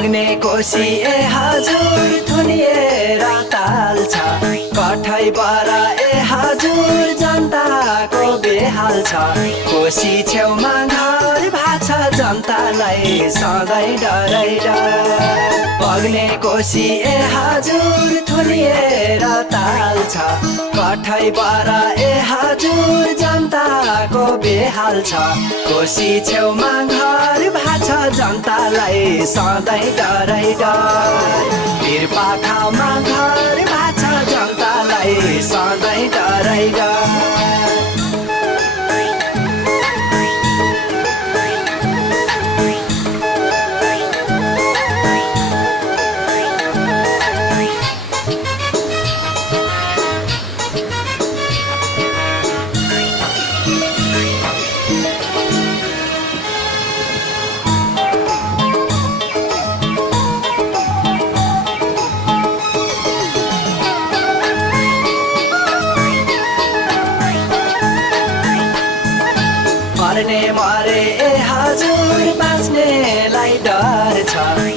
बग्ने कोसी ए हजुर थुनिएर ताल्छ कठै पर ए हजुर जनताको बेहाल छ कोसी छेउमा घर भाछ जनतालाई सधैँ डरै डर बग्ने कोसी ए हजुर थुनिएर ताल्छ कठै पर ए हजुर जनताको बेहाल छ कोसी छेउमा घर भाछ जनतालाई सधैँ डरै डर वीरपाखामा घर भाछ जनतालाई सधैँ डरै डर मर्ने मरे ए हजुर बाँच्नेलाई डर छ